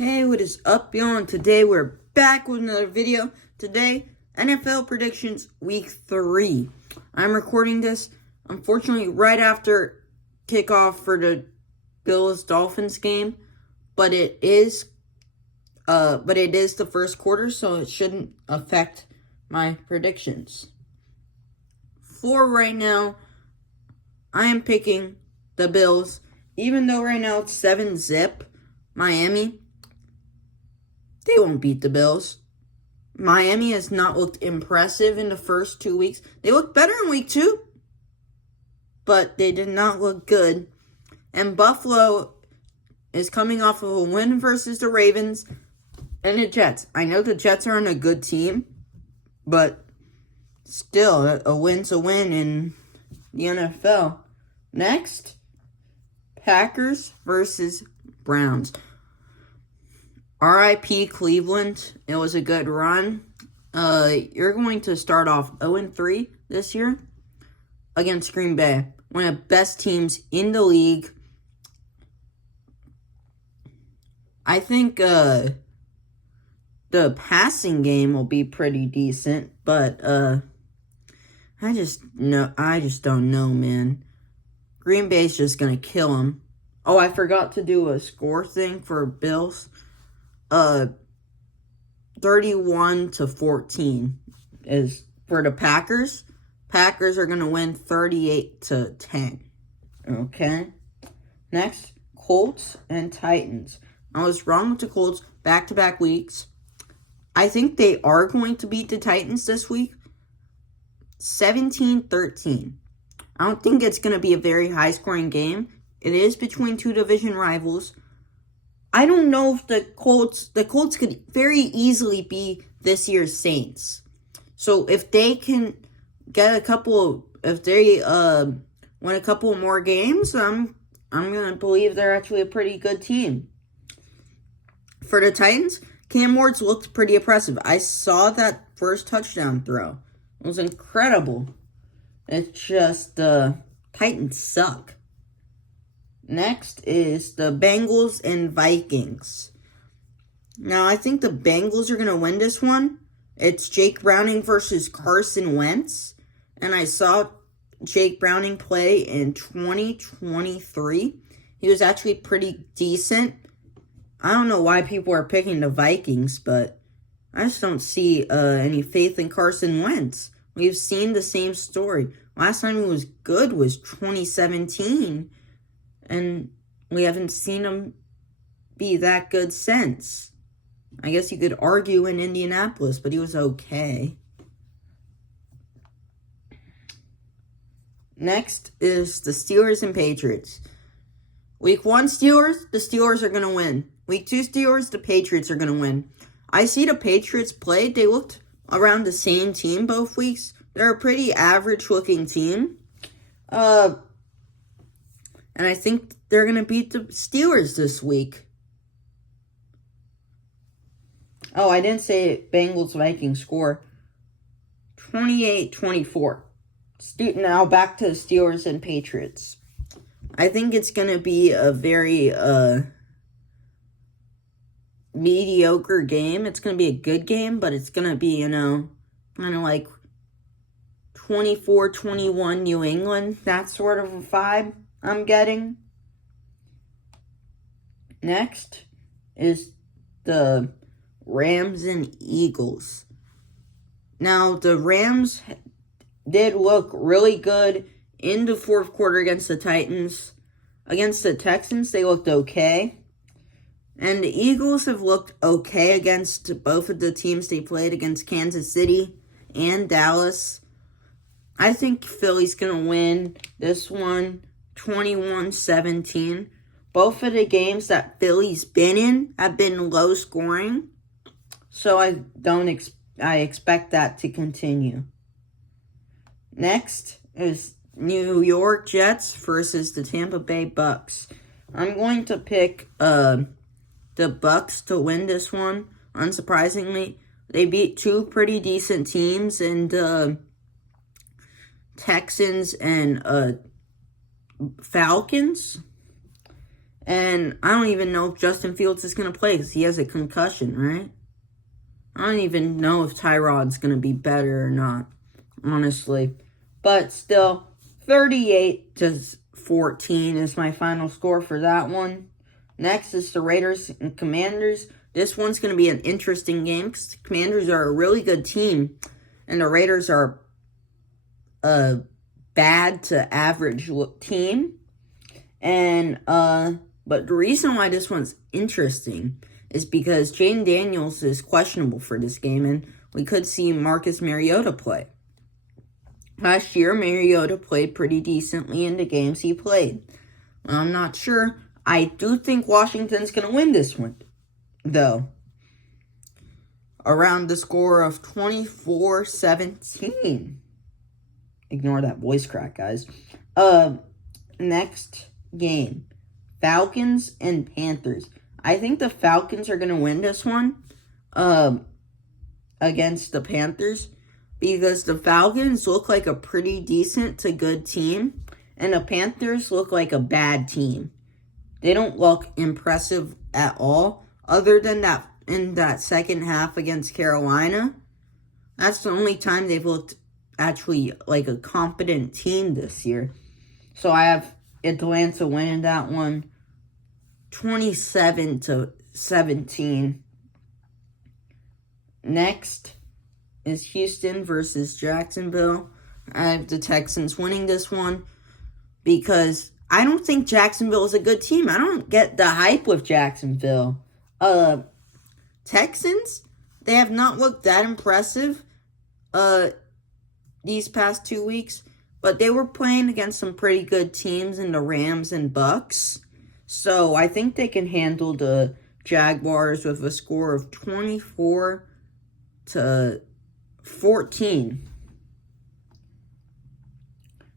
Hey, what is up, y'all? Today we're back with another video. Today, NFL predictions week 3. I'm recording this, unfortunately, right after kickoff for the Bills-Dolphins game, but it is the first quarter, so it shouldn't affect my predictions. For right now, I am picking the Bills, even though right now it's 7-0 Miami. They won't beat the Bills. Miami has not looked impressive in the first 2 weeks. They looked better in week 2, but they did not look good. And Buffalo is coming off of a win versus the Ravens and the Jets. I know the Jets aren't a good team, but still, a win's a win in the NFL. Next, Packers versus Browns. RIP Cleveland. It was a good run. You're going to start off 0-3 this year against Green Bay, one of the best teams in the league. I think the passing game will be pretty decent, but I just don't know, man. Green Bay's just gonna kill them. Oh, I forgot to do a score thing for Bills. 31-14 is for the Packers. Packers are going to win 38-10. Okay? Next, Colts and Titans. I was wrong with the Colts back-to-back weeks. I think they are going to beat the Titans this week. 17-13. I don't think it's going to be a very high-scoring game. It is between two division rivals. I don't know if the Colts could very easily be this year's Saints. So if they can get if they win a couple more games, I'm gonna believe they're actually a pretty good team. For the Titans, Cam Ward's looked pretty impressive. I saw that first touchdown throw. It was incredible. It's just Titans suck. Next is the Bengals and Vikings. Now, I think the Bengals are going to win this one. It's Jake Browning versus Carson Wentz. And I saw Jake Browning play in 2023. He was actually pretty decent. I don't know why people are picking the Vikings, but I just don't see any faith in Carson Wentz. We've seen the same story. Last time he was good was 2017. And we haven't seen him be that good since. I guess you could argue in Indianapolis, but he was okay. Next is the Steelers and Patriots. Week 1 Steelers, the Steelers are going to win. Week 2 Steelers, the Patriots are going to win. I see the Patriots play. They looked around the same team both weeks. They're a pretty average-looking team. And I think they're going to beat the Steelers this week. Oh, I didn't say Bengals-Vikings score. 28-24. Now back to the Steelers and Patriots. I think it's going to be a very mediocre game. It's going to be a good game, but it's going to be, kind of like 24-21 New England. That sort of a vibe I'm getting. Next is the Rams and Eagles. Now, the Rams did look really good in the fourth quarter against the Titans. Against the Texans, they looked okay. And the Eagles have looked okay against both of the teams they played, against Kansas City and Dallas. I think Philly's going to win this one 21-17. Both of the games that Philly's been in have been low scoring. So I expect that to continue. Next is New York Jets versus the Tampa Bay Bucks. I'm going to pick the Bucks to win this one. Unsurprisingly, they beat two pretty decent teams, and Texans and Falcons. And I don't even know if Justin Fields is going to play because he has a concussion, right? I don't even know if Tyrod's going to be better or not, honestly. But still, 38-14 is my final score for that one. Next is the Raiders and Commanders. This one's going to be an interesting game because the Commanders are a really good team, and the Raiders are a bad to average team. And but the reason why this one's interesting is because Jaden Daniels is questionable for this game, and we could see Marcus Mariota play. Last year, Mariota played pretty decently in the games he played. I'm not sure. I do think Washington's going to win this one, though. Around the score of 24-17. Ignore that voice crack, guys. Next game. Falcons and Panthers. I think the Falcons are going to win this one against the Panthers because the Falcons look like a pretty decent to good team and the Panthers look like a bad team. They don't look impressive at all other than that in that second half against Carolina. That's the only time they've looked actually like a competent team this year. So I have Atlanta winning that one 27-17. Next is Houston versus Jacksonville. I have the Texans winning this one because I don't think Jacksonville is a good team. I don't get the hype with Jacksonville. Texans, they have not looked that impressive these past 2 weeks, but they were playing against some pretty good teams in the Rams and Bucks. So I think they can handle the Jaguars with a score of 24-14.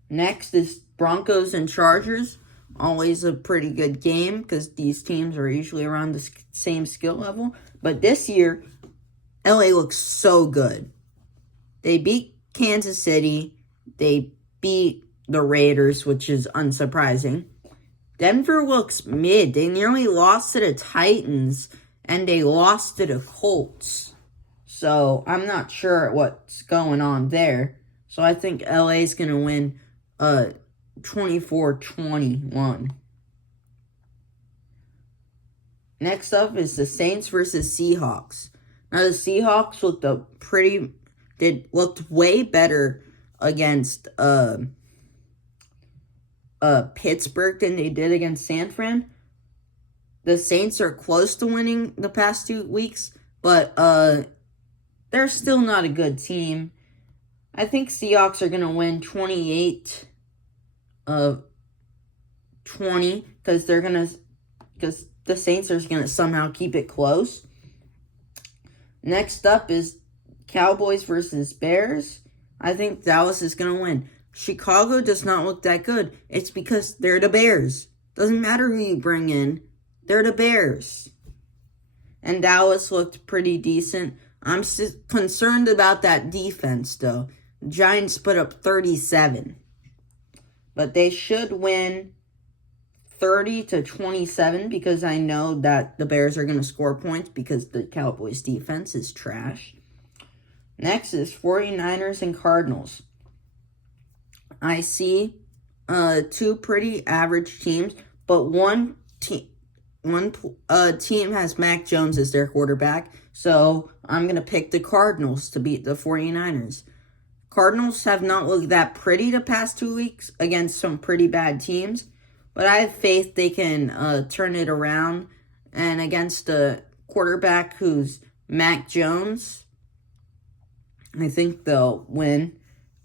Next is Broncos and Chargers. Always a pretty good game because these teams are usually around the same skill level. But this year, LA looks so good. They beat Kansas City. They beat the Raiders, which is unsurprising. Denver looks mid. They nearly lost to the Titans, and they lost to the Colts. So, I'm not sure what's going on there. So, I think LA's going to win 24-21. Next up is the Saints versus Seahawks. Now, the Seahawks looked way better against Pittsburgh than they did against San Fran. The Saints are close to winning the past 2 weeks, but they're still not a good team. I think Seahawks are going to win 28-20 because the Saints are going to somehow keep it close. Next up is Cowboys versus Bears. I think Dallas is going to win. Chicago does not look that good. It's because they're the Bears. Doesn't matter who you bring in. They're the Bears. And Dallas looked pretty decent. I'm concerned about that defense, though. The Giants put up 37. But they should win 30-27 because I know that the Bears are going to score points because the Cowboys defense is trash. Next is 49ers and Cardinals. I see two pretty average teams, but one team has Mac Jones as their quarterback, so I'm going to pick the Cardinals to beat the 49ers. Cardinals have not looked that pretty the past 2 weeks against some pretty bad teams, but I have faith they can turn it around, and against the quarterback who's Mac Jones, I think they'll win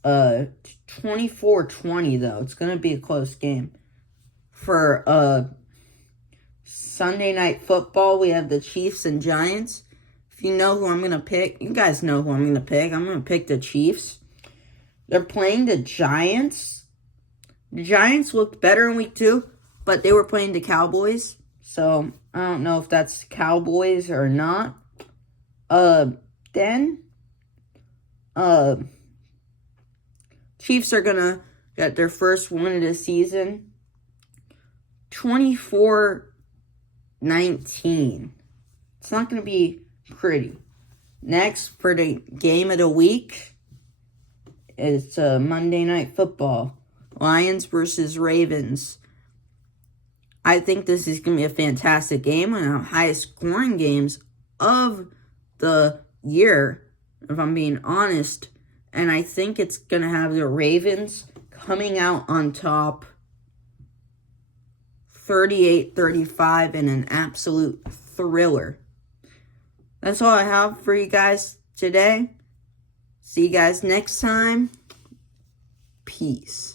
24-20, though. It's going to be a close game. For Sunday Night Football, we have the Chiefs and Giants. If you know who I'm going to pick, you guys know who I'm going to pick. I'm going to pick the Chiefs. They're playing the Giants. The Giants looked better in week 2, but they were playing the Cowboys. So, I don't know if that's Cowboys or not. Chiefs are going to get their first win of the season. 24-20 19. It's not going to be pretty. Next, for the game of the week, it's Monday Night Football. Lions versus Ravens. I think this is going to be a fantastic game. One of the highest scoring games of the year, if I'm being honest. And I think it's going to have the Ravens coming out on top 38-35 in an absolute thriller. That's all I have for you guys today. See you guys next time. Peace.